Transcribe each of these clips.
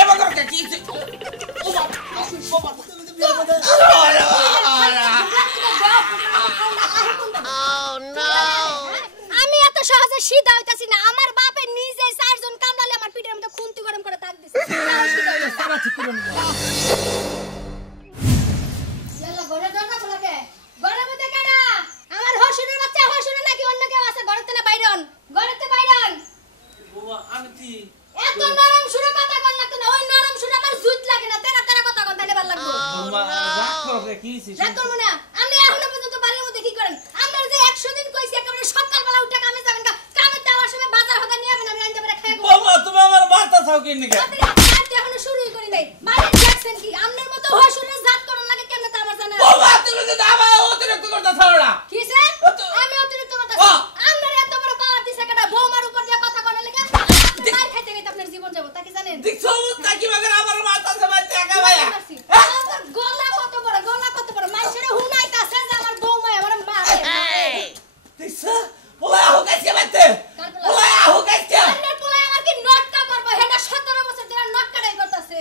এবার করকে কি ও বাবা আমি এত সহজে সিধা হইতাছি না। আমার বাপে নিজে চারজন কামড়ালে আমার পিঠের মধ্যে খুন্তি গরম করে তাক দিছে। সারা ঠিক করে নিও। ইয়াল্লা ঘরে দরজা খোলা কে? ঘরের মধ্যে কেডা? আমার হশুরের বাচ্চা হশুরে নাকি অন্য কেউ আছে? ঘরেতে না বাইরন? ঘরেতে বাইরন। বাবা আন্টি এত নরম সুরে কথা কন না, ওই নরম সুরে আমার জুত লাগে না। তেরা তেরা কথা কন তাইলে ভালো লাগবে। বাবা রাখো রে কি হইছে? রাগ করব না। আপনি এখনো পর্যন্ত বাড়ির মধ্যে কি করেন? আপনার যে 100 দিন কইছি একেবারে সকালবেলা উঠে কামে যাবেন না। কামে যাওয়ার সময় বাজার হতে নিয়ে যাবেন, আমি রাইন্দা করে খাইব। বাবা তুমি আমার বার্তা চাও কি নিকে? আপনি কাজ এখনো শুরুই করি নাই। বাইরে দেখছেন কি? আপনার মতো হশুরের জাত করন লাগে কেমনে তা আমার জানা। বাবা তুমি তো দাবা অতিরিক্ত করতেছ না। কিসে? আমি অতিরিক্ত কথা। আপনার এত বড় পাওয়ার দিছে কেডা? বৌমার উপর দিয়ে কথা কন লাগে। আপনি মার খাইতে গেতে আপনার জীবন যাব, তা কি জানেন? দেখছো তাকি বাগের আমার মাথা সবাই টাকা ভাইয়া। আমার গলা কত বড়, গলা কত বড়। মাইছেরে হুনাইতাছে যে আমার বৌমা আমার মারে। দেখছো পোলা হোকাইছে বাইতে। পোলা হোকাইছে। আপনার পোলা আমার কি নটকা করব? হেডা 17 বছর ধরে নটকাটাই করতেছে।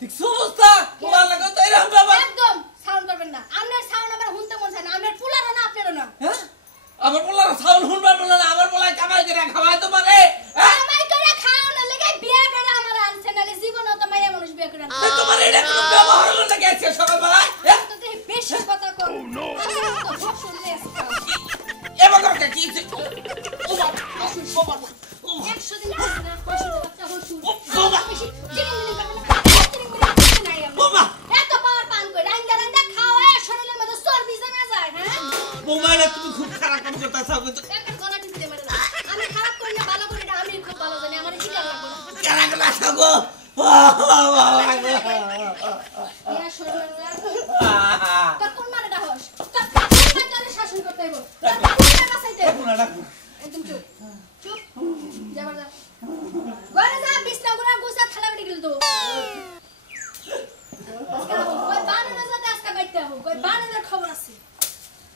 দেখছো অবস্থা পোলা লাগো তো এরকম বাবা। একদম সাউন্ড করবেন না। আপনার সাউন্ড আমার হুনতে মন চায় না। আপনার পোলারও না, আপনারও না। হ্যাঁ আমার পোলার সাউন্ড শুনবার বলে না, আমার পোলা কামাই করে খাওয়াই তো পারে। আমায় করে খাও না লেগে বিয়ে করে আমার আনছে, নালে জীবনও তো মাইয়া মানুষ বিয়ে করে আনছে। তোমার এটা কোনো ব্যবহার হলো না গেছে সকালবেলা। তো তুই বেশি কথা কর। তো শুনলে এবার করকে কি ও বাবা ও বাবা 100 দিন হইছে না হশুর বাচ্চা হশুর। বাবা বেশি চিরিমিরি করবে না। চিরিমিরি নাই আমরা। বাবা এত পাওয়ার পান কই রাইন্দা রাইন্দা খাওয়ায় শরীরের মধ্যে চর্বি জমে যায়। হ্যাঁ বোমাইলে তুমি খুব খারাপ কাম করতেছো কিন্তু একটা গলা টিপতে পারে না। আমি খারাপ করি না, ভালো করি না, আমি খুব ভালো জানি। আমার কি লাগবে না। কেনা গলা থাকো ইয়া শরীরের তোর কোন মানে ডাহস? তোর কোন মানে শাসন করতে হইব? তোর কোন মানে বাঁচাইতে হইব? একদম চুপ চুপ যাবার যা ঘরে যা। বিছনা গুড়া গুছা থালা বেটি গেল তো কই বানানো যাতে আজকে বাইতে হবো। কই বানানোর খবর আছে?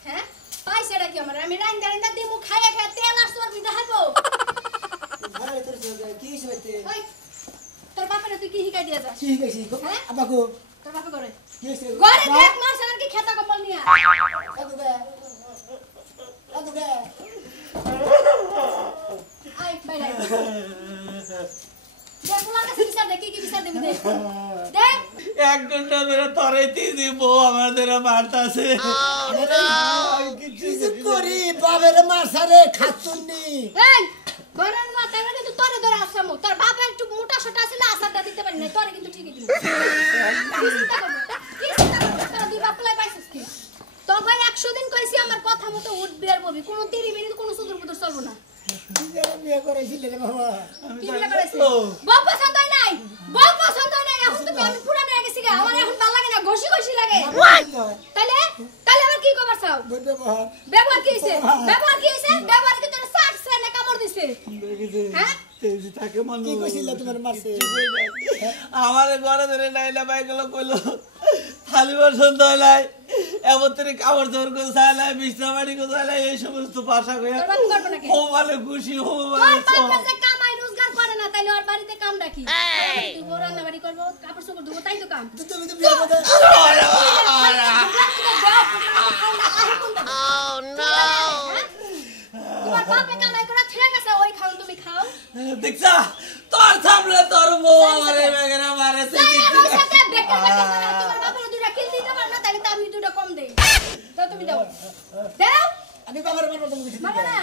হ্যাঁ পয়সাটা কি আমার? আমি রাইন্দা রাইন্দা দিমু খাইয়া খাইয়া তেল আর চর্বি দেখাবো। ঘরে তোর কি হইছে বাইতে? ওই তোর বাপরে তুই কি শিখাই দিয়া যাস? কি হইছে? হ্যাঁ? আবাকো তোর বাপে করে কি হইছে? ঘরে দেখ মারছার কি খেতা কম্বল নিয়া। আদুগে আদুগে আই বাইরে দেখ পোলা কাছে বিচার দে, কি বিচার দিবি দে দে। 1 ঘন্টা ধরে তরেই দিব আমাদের মারতাছে। কিছু করি বাবের মারসারে খাতুননি। এই ঘরের না তাহলে কিন্তু তোরে ধরে আসামু। তোর বাপ একটু মোটা সোটা ছিল, আসারটা দিতে পারি না। তোরে কিন্তু ঠিকই দিবি। কি চিন্তা করবো? কি চিন্তা করবো? তোরা দুই বাপ লাই পাইছিস কি? তোর ভাই 100 দিন কইছি আমার কথা মতো উঠবি আর বলবি। কোনো তিরি মিনিট কোনো সুদূর বুদূর চলবো না। বিয়ে করাইছিলে রে বাবা। কি বিয়ে করেছিস? বউ পছন্দ হয় নাই? বউ পছন্দ হয় নাই? এখন তুমি আমি পুরানো হয়ে গেছি গা। আমার এখন ভালো লাগে না, ঘষি ঘষি লাগে। তাইলে তাইলে আবার কি খবর চাও? ব্যবহার কি হইছে? ব্যবহার কি হইছে? ব্যবহার কি তোর সাথে না কামড় দিছে? হ্যাঁ তাকে মানুষ কি কইছিল তোমার মারছে? আমার ঘরে ধরে নাইলা ভাই গেল কইলো থালি বর্ষণ দলাই এমন থেকে কাপড় চোর করে চাইলাই বিছনা বাড়ি করে চাইলাই এই সমস্ত ভাষা কইয়া তোর বাপ করবে নাকি? ও মানে খুশি ও তোর মানে বাপ যে কামাই রোজগার করে না, তাইলে ওর বাড়িতে কাম ডাকি। তুই বড় রান্না বাড়ি করবো, কাপড় চোপড় ধুবো, তাই তো কাম। তুমি তো বিয়ে করে তোমার বাপে কামাই করে ঠিক আছে, ওই খাও তুমি খাও। দেখছা তোর সামনে তোর বউ আমার এই বেগরা মারেছে তাই কিন্তু আমার সাথে বেকার বেকার করে তোমার বাপের দুইটা কিল দিতে পার না, তাইলে তো আমি দুইটা কম দেই। দাও তুমি দাও। দাও। আমি বাবার মারবো তুমি কিছু মারবো না।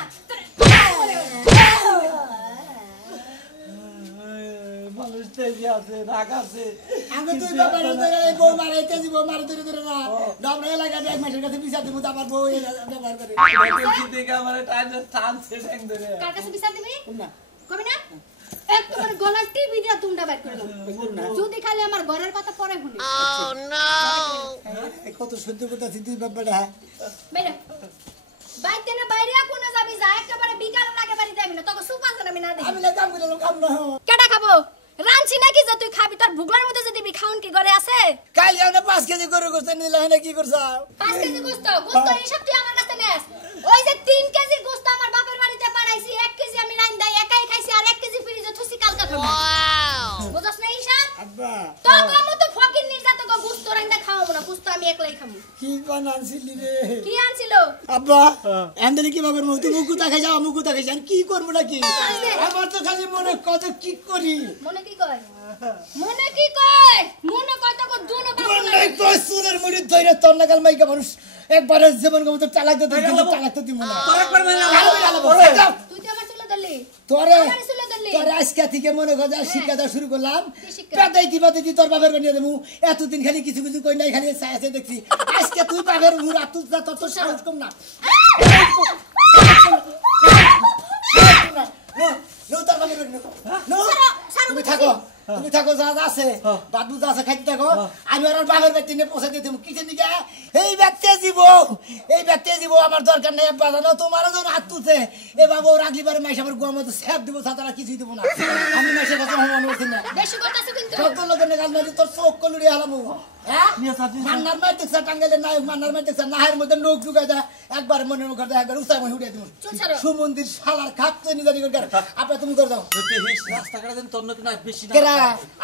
মানুষ তেজি আছে রাগ আছে আমি তুই বাবার ধরে বউ মারাইতে দিব মারি ধরে ধরে না দামরা লাগা এক মাসের কাছে বিচার দিব আমার বউ এই ব্যবহার করে তেজি দেখে আমার টান সেটাং ধরে কার কাছে বিচার দিবি? না কবি না? এক তোমার গলার টিভি দিয়া তুমটা বাইর করে দাও। যদি খালি আমার ঘরের কথা পরে শুনি। কত সহ্য করতেছি তুই বাবাটা বাইরে বাইতে না বাইরে কোনে যাবি? যা একেবারে বিকালের আগে বাড়ি যাবি না, তোকে সুপার আমি না দেই। আমি না কাম করলাম কাম না কেডা খাবো? রানছি নাকি যে তুই খাবি? তোর ভুগলার মধ্যে যদি খাউন কি ঘরে আছে? কাল যাও না 5 কেজি গরু গোস্ত নিলে হয় না কি করছ 5 কেজি গোস্ত গোস্ত হিসাব তুই আমার কাছে নেস। ওই যে 3 কেজি গোস্ত আমার বাপের বাড়িতে পাঠাইছি, 1 কেজি আমি রাইন দেই একাই খাইছি, আর 1 কেজি ফ্রিজে কি বানানছিলি রে কি আনছিল আব্বা এন্ডেলি কি ভাবে মুখ কুতা খাই যাও মুখ কুতা খাই যান কি করব নাকি আমার তো খালি মনে কত কি করি মনে কি কয় মনে কি কয় মনে কত কো দুনো বাবু মনে কই সুরের মুড়ি ধইরে তোর নাগাল মাইকা মানুষ একবারে জীবন গম তো চালাক দে চালাক তো দিমু না তোর একবার মেলা তুই তো আমার চুলে ধরলি তোরে আমার চুলে ধরলি তোরে আজকে থেকে মনে কর যা শিক্ষা দেওয়া শুরু করলাম কি শিক্ষা? পেদাইতি তোর বাপের বানিয়ে দেবো এতদিন খালি কিছু কিছু কই নাই খালি চাইছে দেখছি আজকে তুই বাপের মুরা তুই তোর তো সাহস কম না নো তোর বাপের বানিয়ে নো তুমি থাকো যা যা আছে বাদু যা আছে খাইতে থাকো আমি আর বাপের বাড়ি নিয়ে পৌঁছে দিয়ে দেবো কিসের দিকে এই ব্যক্তি জীব আমার দরকার নেই বাজানো তোমারও যখন হাত তুলছে এ বাবু রাগলিবারে মাইস আমার গোয়া মতো স্যাপ দেবো তারা কিছুই দেবো না আমি মাইসের কাছে মনে করছি না বেশি কথা আছে কিন্তু কত লোকের গাল মারি তোর চোখ কলুড়ি হালামু হ্যাঁ মান্নার মার দেখছা টাঙ্গাইলে নায়ক মান্নার মার দেখছা নাহের মধ্যে লোক ঢুকায় দেয় একবার মনে করে একবার উৎসাহ উঠিয়ে দেবো সুমন্দির শালার খাচ্ছে নিজানি করে আপনার তুমি করে দাও রাস্তাঘাটে দেন তোর নাকি বেশি না কেরা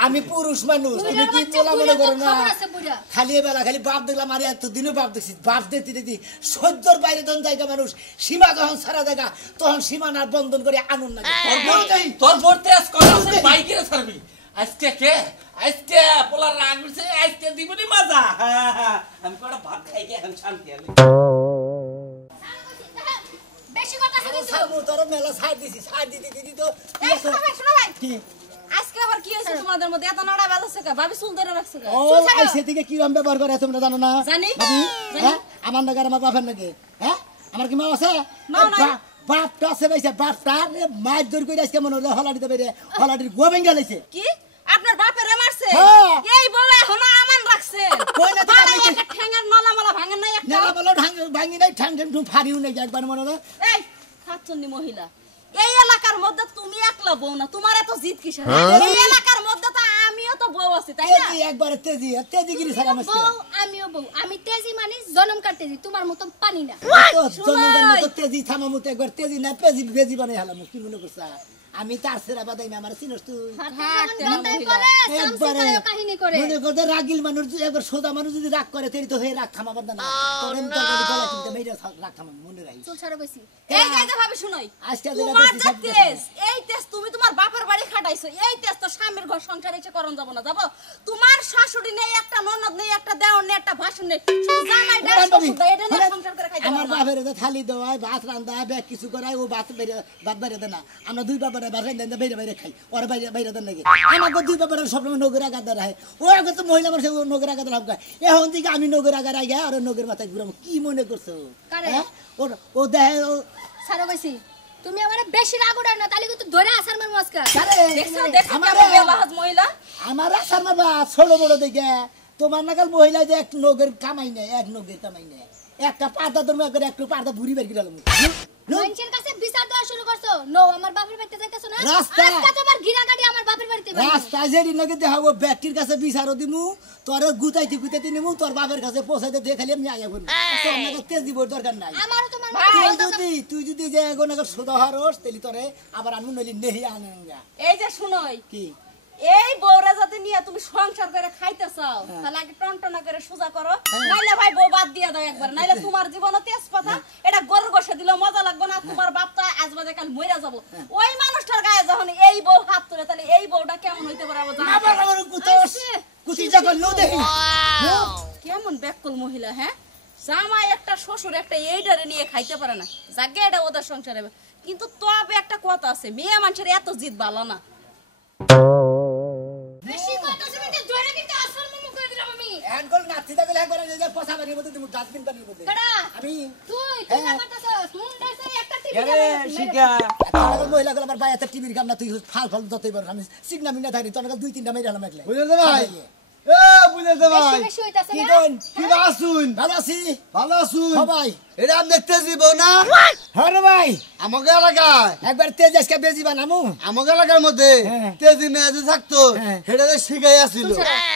আমি পুরুষ মানুষ তুমি কি বলা মনে করো না খবর আছে বুড়া খালি বেলা খালি বাপ দেখলাম আর এত দিনও বাপ দেখছি বাপ দেখতে দেখি সহ্যর বাইরে তখন জায়গা মানুষ সীমা যখন সারা জায়গা তখন সীমানার বন্ধন করে আনন্দ লাগে তোর ভোটতে আজ কত আছে বাইকে ছাড়বি আজকে পোলার রাগ উঠছে আজকে দিবনি মজা আমি কটা ভাত খাই গিয়ে এখন শান্তি আমি বেশি কথা আছে কিন্তু সামু তোর মেলা ছাড় দিছি ছাড় দিতে তো এই শোনো ভাই কি আজকে আবার কি হয়েছে তোমাদের মধ্যে এত নাড়া বেলাছে কা ভাবি চুল ধরে রাখছে কা ও আইছে থেকে কি আমি ব্যবহার করে তোমরা জানো না জানি। ভাবি, হ্যাঁ আমার নাগার আমার বাপের নাকি হ্যাঁ আমার কি মা আছে মা নাই। বাপটা আছে ভাইছে বাপটা মাছ দৌড় করে আজকে মনে হলো হলাডিতে বেরে হলাডির গোয়া ভেঙে গেছে কি আপনার বাপেরে মারছে হ্যাঁ। এই বউ এখন আমান রাখছে কই না তো বাবা আমি- একটা ঠ্যাঙের নলা মালা ভাঙেন নাই একটা নেলা বলো ভাঙি নাই ঠাং ফাড়িও নাই একবার মনে হলো এই খাচ্ছনি মহিলা এই এলাকার মধ্যে তুমি একলা বউ না তোমার এত জিদ কিসের এই এলাকার মধ্যে তো আমিও তো বউ আছি তাই না তেজি একবারে তেজি গিরি সারা মাসে বউ আমিও বউ আমি তেজি মানে জনম কাটতে দিই তোমার মত পানি না তো জনগণ মতো তেজি থামামুতে একবার তেজি না পেজি বেজি বানাই হালাম কি মনে করছা আমি তার সেরা বাদাই না আমার চিনস তুই বাতাই করে সামসি কায়ো কাহিনী করে মনে করতে রাগিল মানুষ যদি একবার সোজা মানুষ যদি রাগ করে তেরি তো হয়ে রাগ থামাবার না তোর এমনি তরকারি গলা কিনতে মেরে রাগ থামাম মনে রাখি চুল ছাড়া বেশি এই যে ভাবি শুনোই আজকে তোমার যে তেজ এই তেজ তুমি তোমার বাপের বাড়ি খাটাইছো এই তেজ তো স্বামীর ঘর সংসার এসে করন যাব না যাবো তোমার শাশুড়ি নেই একটা ননদ নেই একটা দেওর নেই একটা ভাসুর নেই শুধু জামাই ডাল শ্বশুর দেয়, এটা নিয়ে সংসার করে খাইতে আমার পারো না। বাপের তো থালি দেওয়ায় ভাত রান্ধা ব্যাগ কিছু করায় ও ভাত বাইরে দেয় না আমরা দুই বাবার ভাত রান্ধা বাইরে বাইরে খাই ওর বাইরে দেন নাকি আমাকে দুই বাবার সবসময় নগর আগাদা রাখে ও আগে তো মহিলা মানুষ নগর আগাদা লাভ খায় এখন থেকে আমি নগর আগা রাখি আর নগর মাথায় ঘুরাবো কি মনে করছো কারে? হ্যাঁ? ও দেয় ছাড়া বেশি তুমি আমারে বেশি রাগ উঠাও না তাহলে কিন্তু ধরে আসার মার মাসকা দেখছো দেখছো আমার কেমন বেলাহাত মহিলা আমার আসার মারবা ছোট বড় দেখে তোমার নাকাল মহিলা যে এক নগের কামাই নেই এক নগের কামাই নেই একটা পাতা ধর্ম করে একটু পাতা ভুরি বের করে মানুষের কাছে বিচার দেওয়া শুরু করছো নো আমার বাপের বাড়িতে যাইতেছো না রাস্তা। আজকে তোমার গিরা গাড়ি আমার বাপের বাড়িতে বাড়ি রাস্তায় যেদিন নাকি দেখাবো ব্যক্তির কাছে বিচারও দিমু তোর গুতাইতে নিমু তোর বাপের কাছে পৌঁছাইতে দিয়ে খালি আমি আয়া করবো তোর নাকি তেজ দিবর দরকার নাই আমারও তোমার তুই যদি যে এগো নাকি সোদা হারস তাহলে তোরে আবার আমি নইলি নেহি আনঙ্গা এই যে শুনোই কি এই বউরা যাতে নিয়ে তুমি সংসার করে খাইতে চাও তাহলে আগে টনটনা করে সোজা করো নাইলে ভাই বউ বাদ দিয়া দাও একবার নাইলে তোমার জীবনে তেজ পাতা এটা গরু গোশে দিলে মজা লাগবে না তোমার বাপটা আজ বাদে কাল মইরা যাব ওই মানুষটার গায়ে যখন এই বউ হাত তুলে তাহলে এই বউটা কেমন হইতে পারে আবার জানো আবার আবার কুতস কুতি যখন নো দেখি কেমন ব্যাককল মহিলা হ্যাঁ জামাই একটা শ্বশুর একটা এইডারে নিয়ে খাইতে পারে না জাগে এটা ওদের সংসারে কিন্তু তবে একটা কথা আছে মেয়ে মানুষের এত জিদ ভালো না বেশি কথা শুনে ধরে কিন্তু আসল মুখ করে দিলাম আমি হ্যান্ডকল নাচতে থাকলে একবার যে পয়সা বানিয়ে মতো তুমি ডাস্টবিন বানিয়ে মতো কেডা আমি তুই না করতেছস মুন্ডাইছে একটা টিভি শিখা মহিলাগুলো আমার বাইরে টিভির কাম না তুই ফাল যতই বার আমি সিগনা মিনা থাকি তোর দুই তিনটা মেরে হলাম একলা বুঝলে ভাই এ বুঝলে ভাই বেশি বেশি হইতাছে কি না কোন কি আসুন ভালো আছি ভালো আসুন সবাই এটা আমি দেখতে যাব না হ্যাঁ রে ভাই আমাকে এলাকায় একবার তেজ আজকে বেজি বানামু আমাকে এলাকার মধ্যে হ্যাঁ। তেজি মেয়ে যে থাকতো হ্যাঁ। সেটা শিখাই আসছিল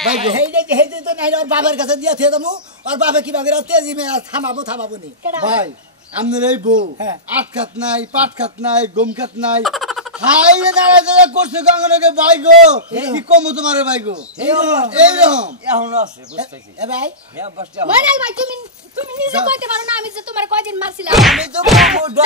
ভাই গো। হেইতে তো নাই ওর বাবার কাছে দিয়ে থিয়ে দেবো ওর বাবা কি ভাবে তেজি মেয়ে থামাবো নি ভাই আপনার এই বউ হ্যাঁ। আট খাত নাই পাট খাত নাই গম খাত নাই হাই রে দাঁড়ায় করছে কাঙ্গনাকে ভাই গো কি কমো তোমার ভাই গো এইরকম এখনো আছে বুঝতেছি এ ভাই হ্যাঁ বসতে মনাল ভাই তুমি তুমি নিজে কইতে পারো না আমি যে তোমার কয়দিন মারছিলাম আমি তো বলবো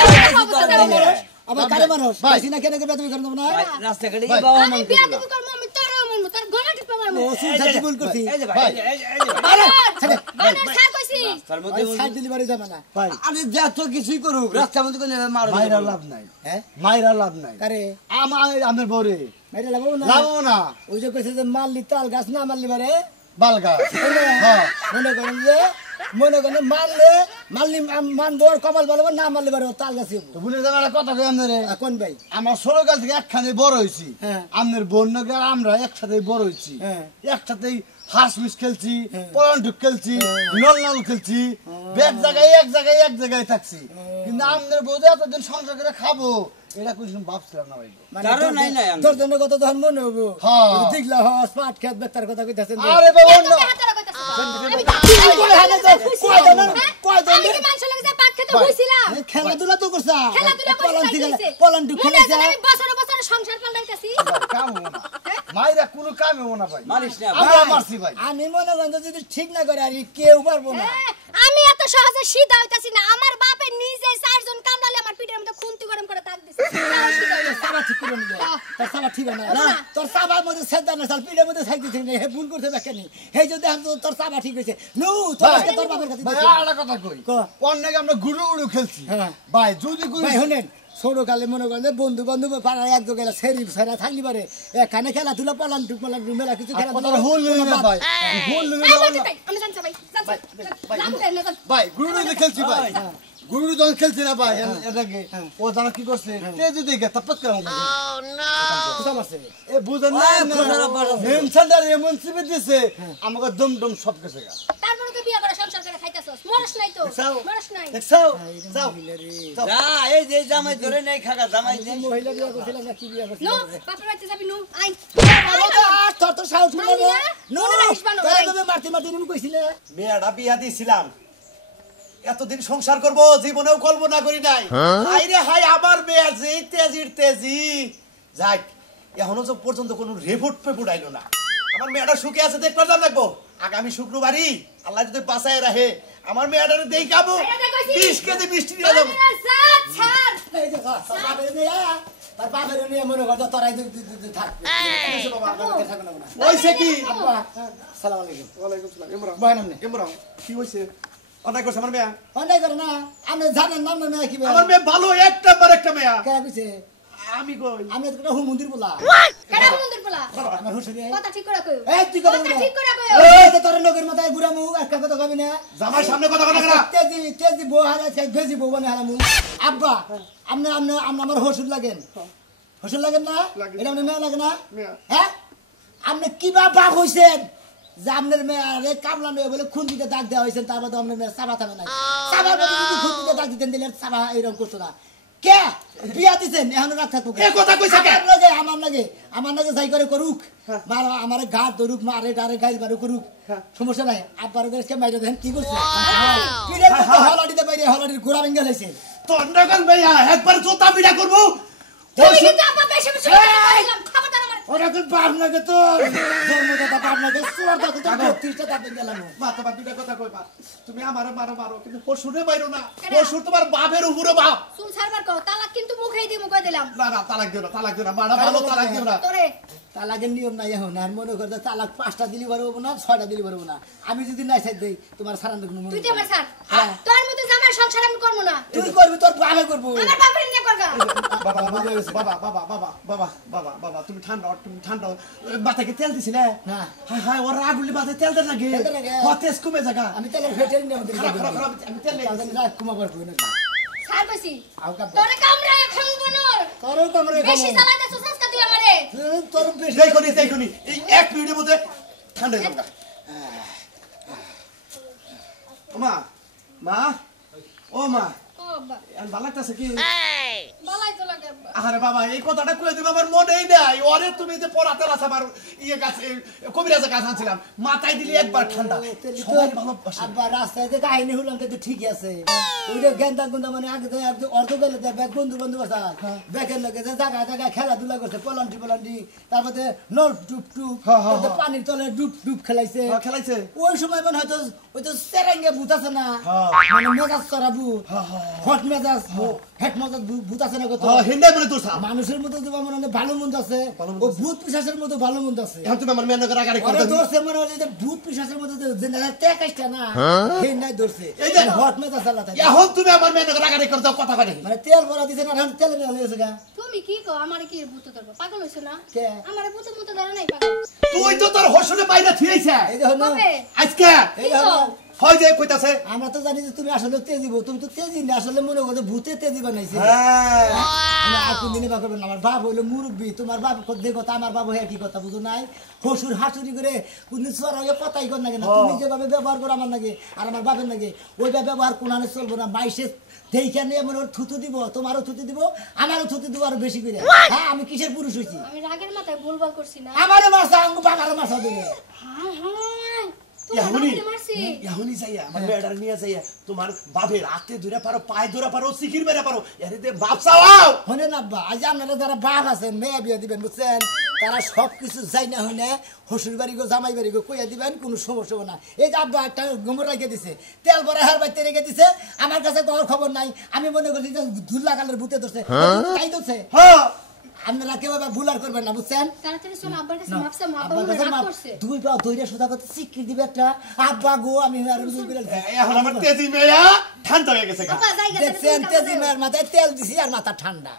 আবার কারে মানুষ পাইছি না কেন কে বেতবি করব না রাস্তাঘাটে কি বাবা আমি বিয়া দিবি করব আমি তোরও মন তোর গলা টিপে মারবো ও সুসাদি ভুল করছি এই যে ভাই এই যে আরে স্যার কইছি তার মধ্যে সাইড ডেলিভারি যাবে না ভাই আরে যত কিছুই করুক রাস্তার মধ্যে কোন মারো মাইরা লাভ নাই হ্যাঁ মাইরা লাভ নাই কারে আমার বরে মেরে লাগাবো না লাভ না ওই যে কইছে যে মারলি তাল গাছ না মারলি বারে বালগা হ্যাঁ মনে করেন যে মনে করেন মারলে মারলি মানবো আর কপাল বলবো না মারলি বারে তাল গাছ তো বলে দেব একটা কথা কই আপনারে কোন ভাই আমার ছোটকাল থেকে একখানে বড় হইছি হ্যাঁ। আমাদের বন্যকে আর আমরা একসাথেই বড় হইছি হ্যাঁ। একসাথেই হাঁস মিস খেলছি পলান্টুক খেলছি নল নল খেলছি এক জায়গায় থাকছি কিন্তু আমাদের বউতে এতদিন সংসার করে খাবো এটা কোনো ভাবছিলাম না ভাই কারণ নাই নাই আমি তোর জন্য কত তখন মনে হবো হ্যাঁ। দেখলা হস পাট খেত বেতার কথা কইতাছেন আরে বাবা অন্য হাতারা কইতাছ আমি কি মানুষ লাগে পাট খেতে হইছিলাম খেলাধুলা তো করছা খেলাধুলা করছি পলান্টু খেলেছে আমি বছর বছর সংসার পাল্টাইতাছি কাম হবো না মাইরা কোনো কাম হবো না ভাই মারিস না আমরা মারছি ভাই আমি মনে করেন যদি ঠিক না করে আর কেউ পারবো না আমি এত সহজে সিধা হইতাছি না আমার বাপে নিজে চারজন কামড়ালে আমার পিঠের মধ্যে খুন্তি গরম করে তাক দিছে সাবা ঠিক করে নিয়ে তোর সাবা ঠিক না তোর সাবার মধ্যে সেদা না সাল পিঠের মধ্যে সাইড দিছিস হে ভুল করতে দেখেনি হে যদি আমি তোর সাবা ঠিক হইছে নো তোর আজকে তোর বাবার কাছে ভাই আরেকটা কথা কই ক। অনেক আমরা গুরু গুরু খেলছি হ্যাঁ। ভাই যদি গুরু ভাই শুনেন ছোটকালে মনে করেন যে বন্ধু বান্ধব পাড়ায় এক জায়গায় সেরি সেরা থাকলি পারে এখানে খেলাধুলা পলান্টু মেলা কিছু খেলাধুলা হোল লইলে না ভাই হোল লইলে আমি জানছি ভাই ভাই গুরু গুরু খেলছি ভাই গুরু যখন খেলছি না ভাই এটাকে ও জানা কি করছে তেজে দেখে তাপত করে বুঝা পারছে এ বুঝেন না মেনশনদার এমন চিপে দিয়েছে আমাকে দম দম সব গেছে গা তারপরে তো বিয়া করে সংসার করে খাইতাছস মরস নাই তো মরস নাই দেখছো যাও যা এই যে জামাই ধরে নাই খাগা জামাই দে মহিলা বিয়া করছিল না কি বিয়া করছিল নো বাপের বাড়িতে যাবি নো আই তোর তো সাহস করে মানি না? নো মনে রাখিস বানো, তোর আই। এভাবে মারতে মারতে তুমি কইছিলে মেয়েটা বিয়া দিয়েছিলাম এতদিন সংসার করব জীবনেও কল্পনা করি নাই হাই রে হাই আমার মেয়ে যে তেজির তেজি যাক এখনো তো পর্যন্ত কোনো রিপোর্ট পেপুট আইলো না আমার মেয়েটা সুখে আছে দেখতে পারলাম দেখবো আগামী শুক্রবারই আল্লাহ যদি বাঁচায় রাখে আমার মেয়েটারে দেই খাবো 20 কেজি মিষ্টি দিয়ে দেবো ছাড় এই যে বাবার নিয়ে তার বাবার নিয়ে মনে করতো তোরাই থাকবে থাকবে না ওইছে কি আব্বা সালাম আলাইকুম ওয়ালাইকুম সালাম ইমরান বয় নামনে ইমরান কি হইছে অনেক করছে আমার মেয়ে অনেক করে না আমি জানেন নাম না কি আমার মেয়ে ভালো এক নাম্বার একটা মেয়ে কে কইছে আমি কই আমি তো হুম মন্দির বলা কেডা মন্দির বলা আমার হুশরে কথা ঠিক করে কইও এই তুই কথা কথা বল ঠিক করে কইও এই তো তোর লোকের মাথায় ঘুরা মুখ একটা কথা কবি না জামাই সামনে কথা কথা না তেজি বউ হারা ভেজি বউ মানে হারামু আব্বা আপনি আপনি আমার হসুর লাগেন হসুর লাগেন না এটা আপনার মেয়ে লাগে না হ্যাঁ আপনি কিবা বাপ হইছেন যে আপনার মেয়ে কামলা মেয়ে বলে খুন দিতে দাগ দেওয়া হয়েছেন তারপর তো আপনার মেয়ে চাবা থামে নাই চাবার মধ্যে যদি খুন দিতে দাগ দিতেন দিলেন চাবা এরকম করতো না কে বিয়া দিছেন এখন রাত থাকবো এ কথা কইছে কে? আমার লাগে যাই করে করুক আমার ঘাট ধরুক মারে ডারে গাইল বারু করুক সমস্যা নাই আব্বার দেশকে মাইরে দেখেন কি করছে পিড়ের মধ্যে হলাডিতে বাইরে হলাডির ঘোড়া ভেঙে লাইছে তোর নগন ভাইয়া একবার জোতা পিটা করবো তুমি কিন্তু আপা বেশি বেশি বললাম খবরদার আমার ওরা তো বাপ লাগে তোর জন্মদাতা বাপ লাগে সোর দাতা তো 32টা দাঁতে গেলাম মা তোমার দুটা কথা কইবা তুমি আমারে মারো মারো কিন্তু পশুরে বাইরো না পশুর তোমার বাপের উপরে বাপ চুল ছাড়বার কও তালাক কিন্তু মুখেই দি মুখে দিলাম না না তালাক দিও না মারা ভালো তালাক দিও না তোরে তালাকের নিয়ম নাই এখন আর মনে করতে তালাক 5টা দিলি পারবো না 6টা দিলি পারবো না আমি যদি নাই সাইড দেই তোমার সারান দেখুন তুই তো আমার স্যার তোর মতো জামার সংসার আমি করব না তুই করবি তোর বাপে করবো আমার বাপের নিয়ে করগা বাবা বাবা তুমি ঠান্ডা মাথায় তেল দিছি না না। হাই হাই ওর রাগুলি মাথায় তেল দেন লাগে তেল দেন লাগে? হতেস কমে জায়গা আমি তাহলে ফেটেল নিয়ে আমাদের খারাপ, আমি তেল লেগে গেছি। কুমা করবো না স্যার কইছি আউকা তোরে কামড়ায় খামবো না তোরও তো আমরা বেশি জ্বালাতে সুসাস কা তুই আমারে তোর বেশি দেখুনি এই এক মিনিটের মধ্যে ঠান্ডা হয়ে যাবে মা মা ও মা আব্বা এখন ভালো লাগতেছে কি বালাই তো লাগে আব্বা আরে বাবা এই কথাটা কয়ে দিবে আমার মনেই নাই ওরে তুমি যে পড়াতে আছে আমার ইয়ে গাছে কবিরাজের কাছে আনছিলাম মাথায় দিলি একবার ঠান্ডা সবাই ভালোবাসে আব্বা রাস্তায় যে কাহিনী হলাম তো ঠিকই আছে ওইটা গেন্দা গুন্দা মানে আগে তো অর্ধ গেলে ব্যাগ বন্ধু বন্ধু বসা ব্যাগের লোকে যে জায়গায় জায়গায় খেলাধুলা করছে পলান্টি তারপরে নল ডুব ডুব তারপরে পানির তলে ডুব ডুব খেলাইছে খেলাইছে ওই সময় মনে হয়তো ওই তো সেরেঙ্গে ভূত আছে না মানে মেজাজ চড়া ভূত হট মেজাজ হেট মেজাজ ভূত আছে না কত হিন্দাই বলে তোর সাপ মানুষের মধ্যে যে মনে হয় ভালো মন্দ আছে ও ভূত পিশাচের মধ্যে ভালো মন্দ আছে এখন তুমি আমার মেয়ে নগর আগারে আরে করতে দোষে মনে হয় যে ভূত পিশাচের মধ্যে যে না টেকাইটা না এই নাই দোষে এই যে হট মেজাজ চালাতে এখন তুমি আমার মেয়ে নগর আগারে করতে কথা কয় মানে তেল ভরা দিছে না এখন তেল নিয়ে হয়েছে গা তুমি কি কো আমারে কি ভূত ধরবো পাগল হইছো না কে আমারে ভূত মুত ধরে নাই পাগল তুই তো তোর হোসনে বাইরে থিয়েছে এই দেখো না কবে আজকে এই দেখো না হয় যে কইতাছে আমরা তো জানি যে তুমি আসলে তেজি বউ তুমি তো তেজি না আসলে মনে করো ভূতে তেজি বানাইছে হ্যাঁ আমি আর কোনদিনই বা করবেন না। আমার বাপ হইলো মুরব্বী তোমার বাপ যে কথা আমার বাবু হ্যাঁ কি কথা বুঝো নাই হসুর হাসুরি করে কোনদিন চড়া হয়ে কথাই কর না কেন তুমি যেভাবে ব্যবহার করো আমার নাকি আর আমার বাপের নাকি ওইভাবে ব্যবহার কোনানে চলবো না মাইসে দেখে নিয়ে মনে ওর থুতু দিব তোমারও থুতু দিব আমারও থুতু দিব আরো বেশি করে হ্যাঁ আমি কিসের পুরুষ হয়েছি আমি রাগের মাথায় ভুলভাল করছি না আমারও মাসা আঙ্গু বাবারও মাসা দেবে হ্যাঁ হ্যাঁ তুমি ইয়াহুনি আমাকে মারছি ইয়াহুনি যাইয়া আমার মেয়েটার নিয়ে যাইয়া তোমার বাপের হাতে ধরে পারো পায়ে ধরে পারো সিকির মেরে পারো এর দে বাপ চাওয়াও হনে না বা আজ আপনারা যারা বাপ আছেন মেয়ে বিয়ে দিবেন বুঝছেন তারা সব কিছু যাই না হইনে হসুর বাড়ি গো জামাই বাড়ি গো কইয়া দিবেন কোনো সমস্যা হবে না এই যে আব্বা একটা গোমর রেখে দিছে তেল ভরা হার বাইতে রেখে দিছে আমার কাছে কোনো খবর নাই আমি মনে করছি যে ধুল্লা কালের ভূতে ধরছে তাই ধরছে হ্যাঁ আপনারা কেউ এবার ভুল আর করবেন না বুঝছেন তাড়াতাড়ি চল আব্বার কাছে মাপসা মাপা আব্বার মনে কাছে রাগ মাপ করছে দুই পা ধইরা সোজা করতে শিক্ষিত দিবে একটা আব্বা গো আমি আর বুঝ বিড়াল এখন আমার তেজি মেয়া ঠান্ডা হয়ে গেছে গা আব্বা জায়গা দেখছেন তেজি মেয়ের মাথায় তেল দিছি আর মাথা ঠান্ডা